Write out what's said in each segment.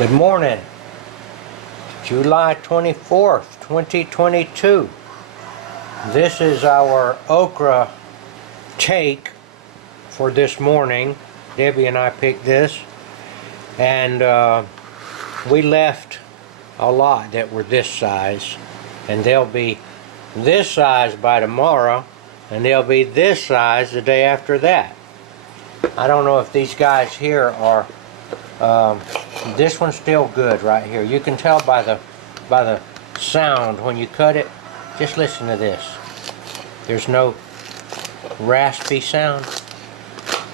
Good morning, July 24th, 2022. This is our okra take for this morning. Debbie and I picked this, and we left a lot that were this size, and they'll be this size by tomorrow, and they'll be this size the day after that. I don't know if these guys here are this one's still good right here. You can tell by the sound when you cut it. Just listen to this. There's no raspy sound.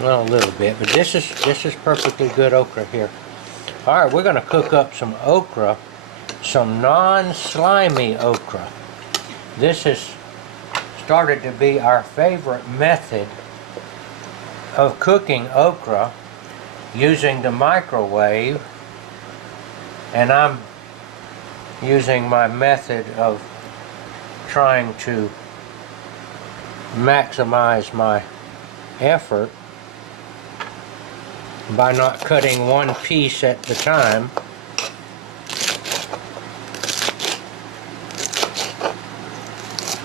Well, a little bit, but this is perfectly good okra here. All right, we're going to cook up some okra, some non-slimy okra. This has started to be our favorite method of cooking okra, using the microwave, and I'm using my method of trying to maximize my effort by not cutting one piece at the time.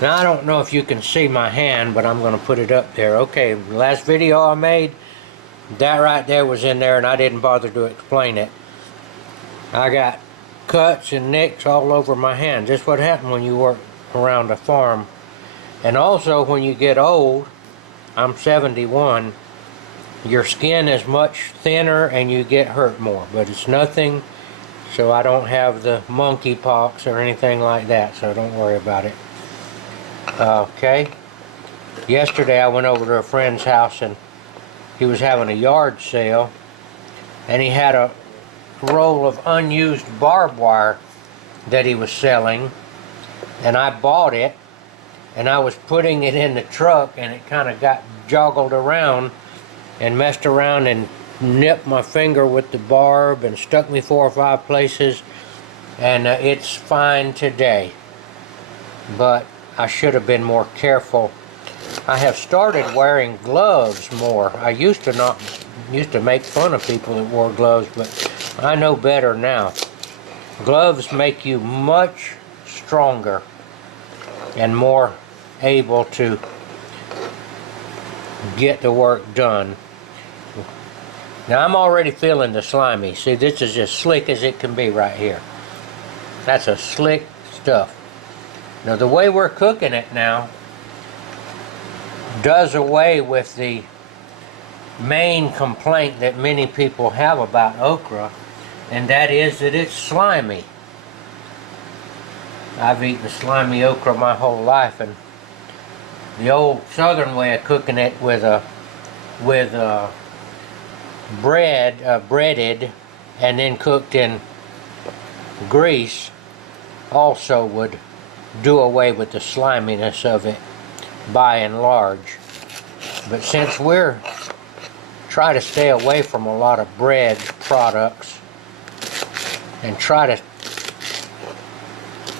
Now, I don't know if you can see my hand, but I'm going to put it up there. Okay, last video I made, that right there was in there, and I didn't bother to explain it. I got cuts and nicks all over my hands. That's what happens when you work around a farm. And also, when you get old, I'm 71, your skin is much thinner and you get hurt more. But it's nothing, so I don't have the monkeypox or anything like that, so don't worry about it. Okay. Yesterday I went over to a friend's house, and he was having a yard sale, and he had a roll of unused barbed wire that he was selling, and I bought it, and I was putting it in the truck, and it kind of got joggled around and messed around and nipped my finger with the barb and stuck me 4 or 5 places, and it's fine today, but I should have been more careful. I have started wearing gloves more. I used to make fun of people that wore gloves, but I know better now. Gloves make you much stronger and more able to get the work done. Now, I'm already feeling the slimy. See, this is as slick as it can be right here. That's a slick stuff. Now, the way we're cooking it now does away with the main complaint that many people have about okra, and that is that it's slimy. I've eaten slimy okra my whole life, and the old southern way of cooking it with breaded and then cooked in grease also would do away with the sliminess of it by and large. But since we're try to stay away from a lot of bread products and try to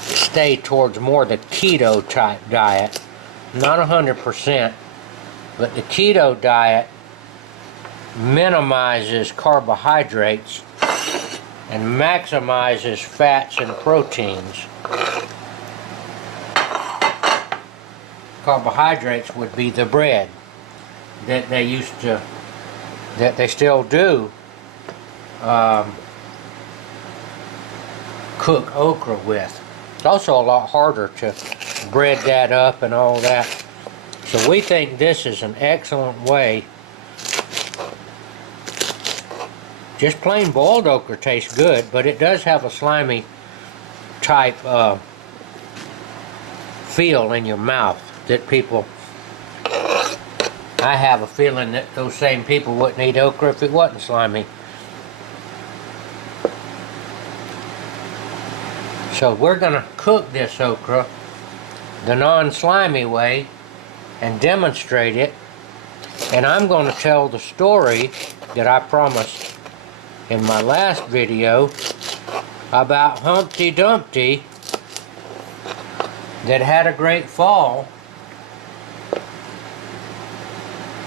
stay towards more the keto type diet, not 100%, but the keto diet minimizes carbohydrates and maximizes fats and proteins. Carbohydrates would be the bread that they used to, that they still do cook okra with. It's also a lot harder to bread that up and all that. So we think this is an excellent way. Just plain boiled okra tastes good, but it does have a slimy type feel in your mouth that people, I have a feeling that those same people wouldn't eat okra if it wasn't slimy. So we're going to cook this okra the non-slimy way and demonstrate it, and I'm going to tell the story that I promised in my last video about Humpty Dumpty that had a great fall,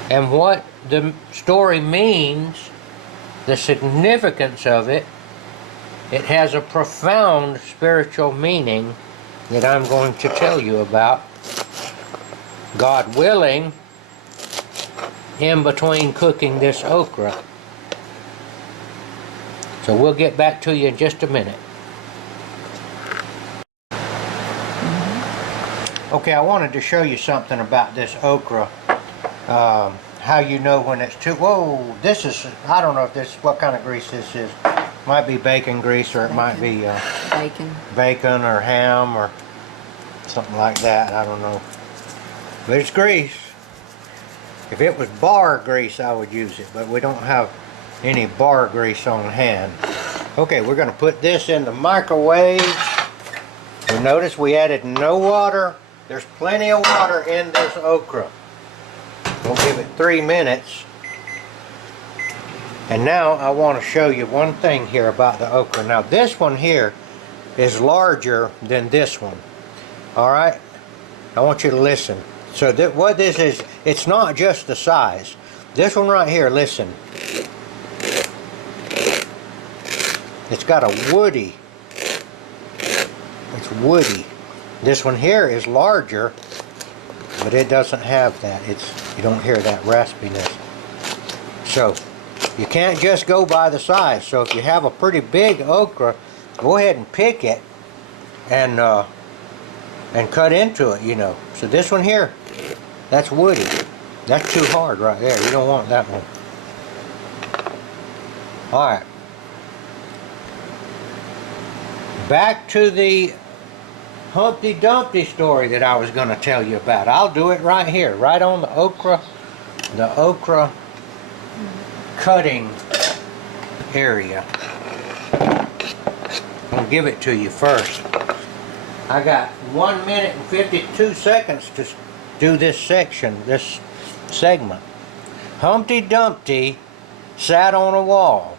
and what the story means, the significance of it, It has a profound spiritual meaning that I'm going to tell you about. God willing, in between cooking this okra. So we'll get back to you in just a minute. Okay, I wanted to show you something about this okra. How you know when it's too, whoa, this is, I don't know if this, what kind of grease this is. Might be bacon grease, or it might be bacon or ham or something like that, I don't know. But it's grease. If it was bar grease, I would use it, but we don't have any bar grease on hand. Okay, we're going to put this in the microwave. You'll notice we added no water. There's plenty of water in this okra. We'll give it 3 minutes. And now I want to show you one thing here about the okra. Now this one here is larger than this one. Alright? I want you to listen. So what this is, it's not just the size. This one right here, listen. It's got a woody. It's woody. This one here is larger, but it doesn't have that. You don't hear that raspiness. So you can't just go by the size. So if you have a pretty big okra, go ahead and pick it and cut into it, you know. So this one here, that's woody. That's too hard right there. You don't want that one. Alright. Back to the Humpty Dumpty story that I was going to tell you about. I'll do it right here, right on the okra cutting area. I'll give it to you first. I got 1 minute and 52 seconds to do this section, this segment. Humpty Dumpty sat on a wall.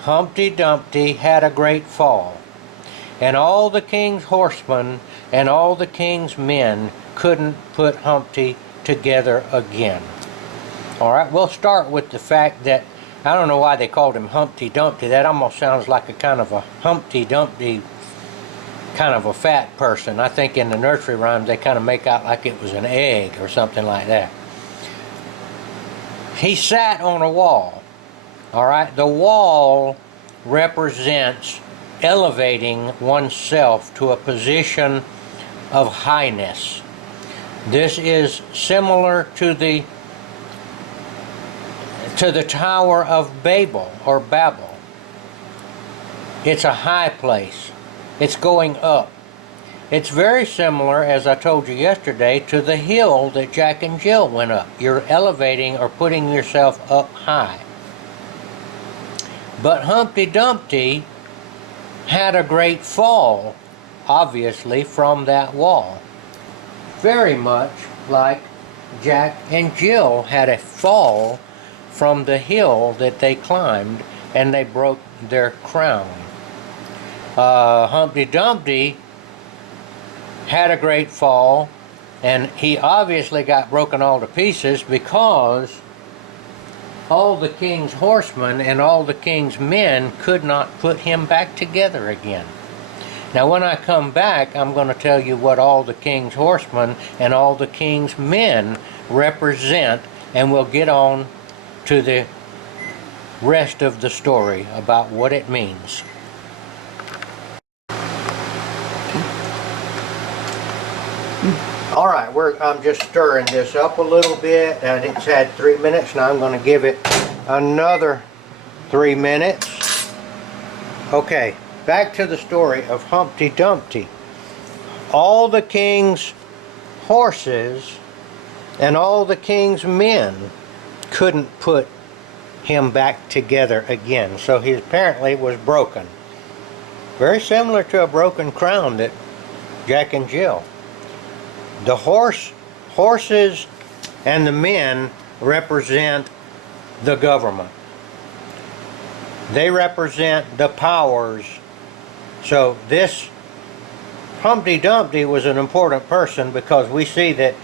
Humpty Dumpty had a great fall. And all the king's horsemen and all the king's men couldn't put Humpty together again. Alright, we'll start with the fact that, I don't know why they called him Humpty Dumpty. That almost sounds like a kind of a Humpty Dumpty, kind of a fat person. I think in the nursery rhymes they kind of make out like it was an egg or something like that. He sat on a wall. Alright, the wall represents elevating oneself to a position of highness. This is similar to the Tower of Babel or Babel. It's a high place. It's going up. It's very similar, as I told you yesterday, to the hill that Jack and Jill went up. You're elevating or putting yourself up high. But Humpty Dumpty had a great fall, obviously, from that wall. Very much like Jack and Jill had a fall from the hill that they climbed, and they broke their crown. Humpty Dumpty had a great fall, and he obviously got broken all to pieces because all the king's horsemen and all the king's men could not put him back together again. Now when I come back, I'm going to tell you what all the king's horsemen and all the king's men represent, and we'll get on to the rest of the story about what it means. Alright, I'm just stirring this up a little bit, and it's had 3 minutes. Now I'm going to give it another 3 minutes. Okay, back to the story of Humpty Dumpty. All the king's horses and all the king's men couldn't put him back together again, so he apparently was broken. Very similar to a broken crown that Jack and Jill. The horses and the men represent the government. They represent the powers. So this Humpty Dumpty was an important person, because we see that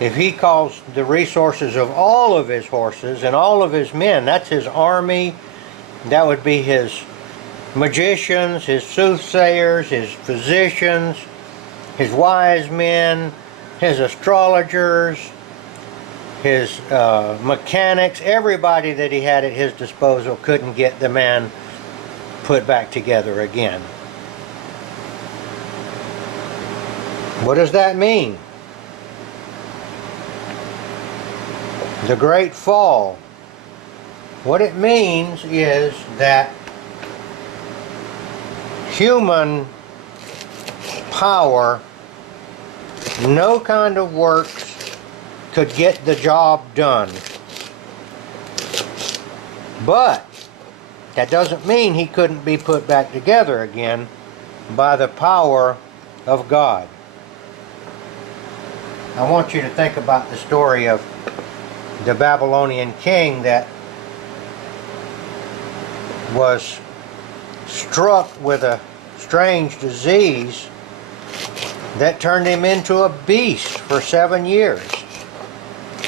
if he calls the resources of all of his horses and all of his men, that's his army, that would be his magicians, his soothsayers, his physicians, his wise men, his astrologers, his mechanics, everybody that he had at his disposal couldn't get the man put back together again. What does that mean? The great fall. What it means is that human power, no kind of works could get the job done. But that doesn't mean he couldn't be put back together again by the power of God. I want you to think about the story of the Babylonian king that was struck with a strange disease that turned him into a beast for 7 years.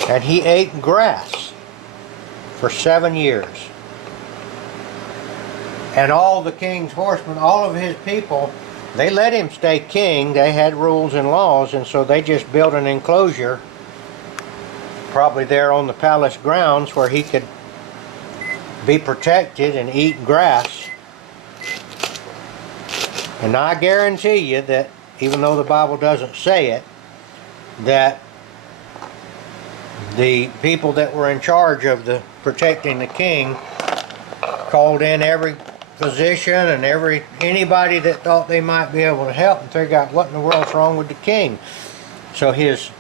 And he ate grass for 7 years. And all the king's horsemen, all of his people, they let him stay king. They had rules and laws, and so they just built an enclosure, probably there on the palace grounds, where he could be protected and eat grass. And I guarantee you that, even though the Bible doesn't say it, that the people that were in charge of the protecting the king called in every physician and anybody that thought they might be able to help and figure out what in the world's wrong with the king. So his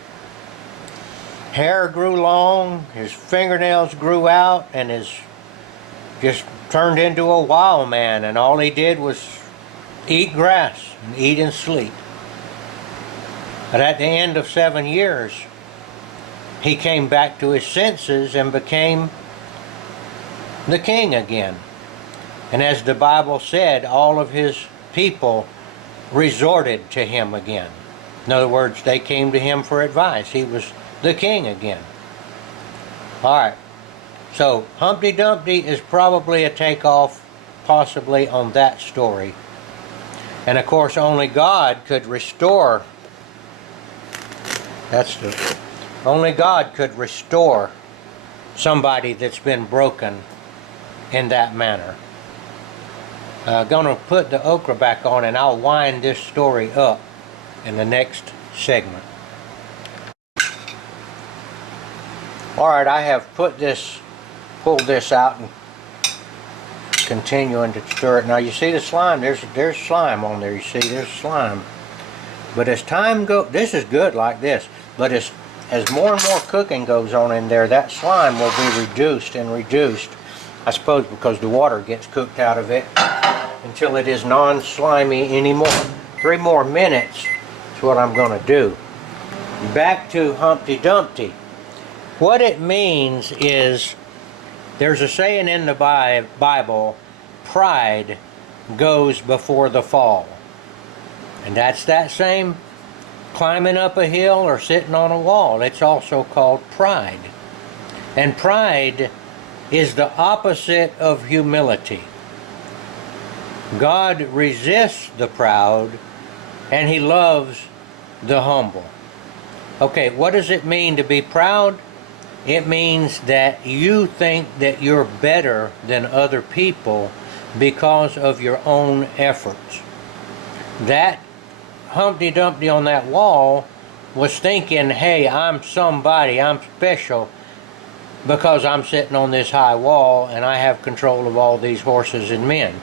hair grew long, his fingernails grew out, and his just turned into a wild man, and all he did was eat grass and eat and sleep. But at the end of 7 years, he came back to his senses and became the king again. And as the Bible said, all of his people resorted to him again. In other words, they came to him for advice. He was the king again. All right. So Humpty Dumpty is probably a takeoff, possibly, on that story. And of course, only God could restore. Only God could restore somebody that's been broken in that manner. Gonna put the okra back on, and I'll wind this story up in the next segment. Alright, I have pulled this out and continuing to stir it. Now you see the slime, there's slime on there, you see there's slime. But as time goes, this is good like this, but as more and more cooking goes on in there, that slime will be reduced and reduced, I suppose because the water gets cooked out of it, until it is non-slimy anymore. 3 more minutes is what I'm going to do. Back to Humpty Dumpty. What it means is, there's a saying in the Bible, pride goes before the fall. And that's that same climbing up a hill or sitting on a wall. It's also called pride. And pride is the opposite of humility. God resists the proud, and He loves the humble. Okay, what does it mean to be proud? It means that you think that you're better than other people because of your own efforts. That Humpty Dumpty on that wall was thinking, hey, I'm somebody, I'm special because I'm sitting on this high wall and I have control of all these horses and men.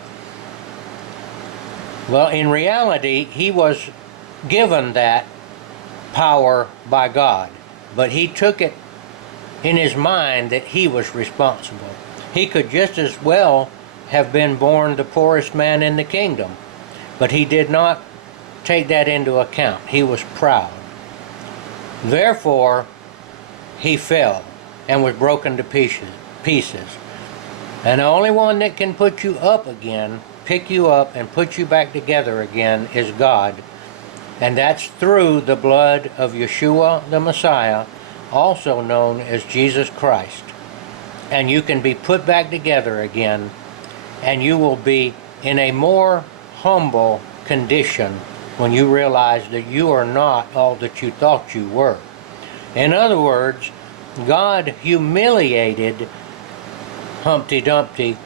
Well, in reality, he was given that power by God, but he took it in his mind that he was responsible. He could just as well have been born the poorest man in the kingdom, but he did not take that into account. He was proud. Therefore, he fell and was broken to pieces. And the only one that can put you up again, pick you up and put you back together again, is God. And that's through the blood of Yeshua the Messiah, also known as Jesus Christ. And you can be put back together again, and you will be in a more humble condition when you realize that you are not all that you thought you were. In other words, God humiliated Humpty Dumpty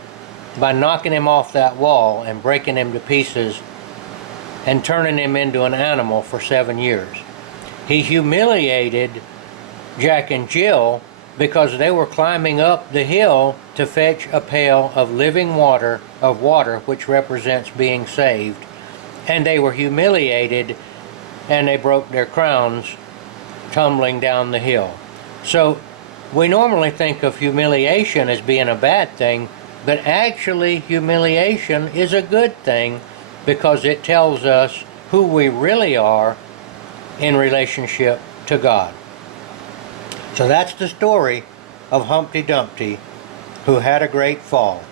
by knocking him off that wall and breaking him to pieces and turning him into an animal for 7 years. He humiliated Jack and Jill because they were climbing up the hill to fetch a pail of living water, which represents being saved. And they were humiliated and they broke their crowns tumbling down the hill. So we normally think of humiliation as being a bad thing, but actually humiliation is a good thing because it tells us who we really are in relationship to God. So that's the story of Humpty Dumpty, who had a great fall.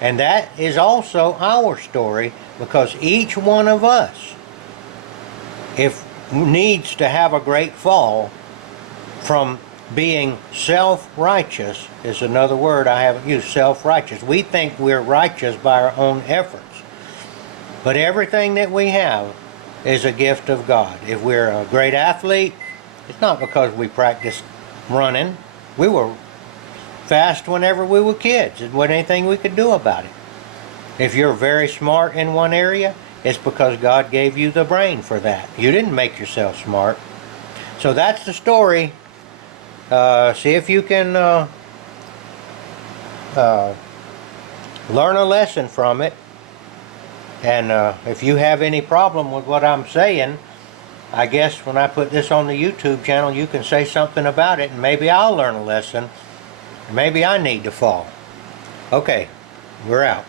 And that is also our story, because each one of us, if needs to have a great fall from being self-righteous, is another word I haven't used, self-righteous. We think we're righteous by our own efforts. But everything that we have is a gift of God. If we're a great athlete, it's not because we practiced running. We were fast whenever we were kids. There wasn't anything we could do about it. If you're very smart in one area, it's because God gave you the brain for that. You didn't make yourself smart. So that's the story. See if you can learn a lesson from it. And if you have any problem with what I'm saying, I guess when I put this on the YouTube channel, you can say something about it, and maybe I'll learn a lesson. Maybe I need to fall. Okay, we're out.